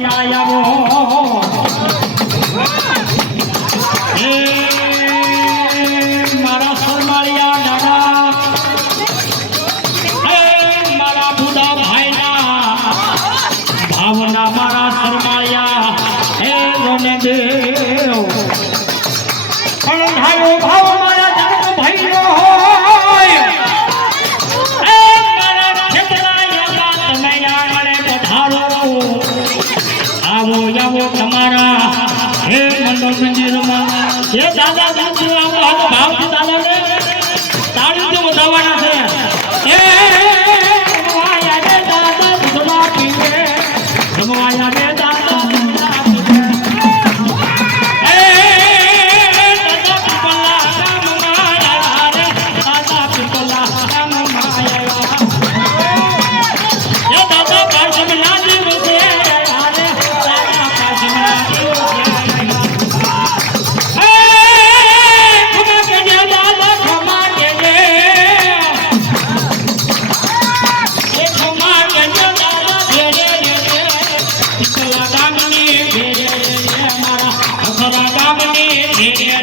માળિયા આવો એ મારા સરમાળિયા દાદા એ મારા બુધા ભાઈના ભાવના મારા સરમાળિયા હે રોને દેવ ભાવ મારા જન્મ ભાઈનો હોય એ મારા ખેતરાયા તમે આંગણે પધારો આવો આવો તમારા હે મંડળ મંદિરમાં હે દાદા દાદુ આવો આવો ભાવથી દાદાને તાળીથી વધાવવાના છે એ જમવાયા રે દાદા દુધના પીવે જમવાયા રે દાદા Yeah.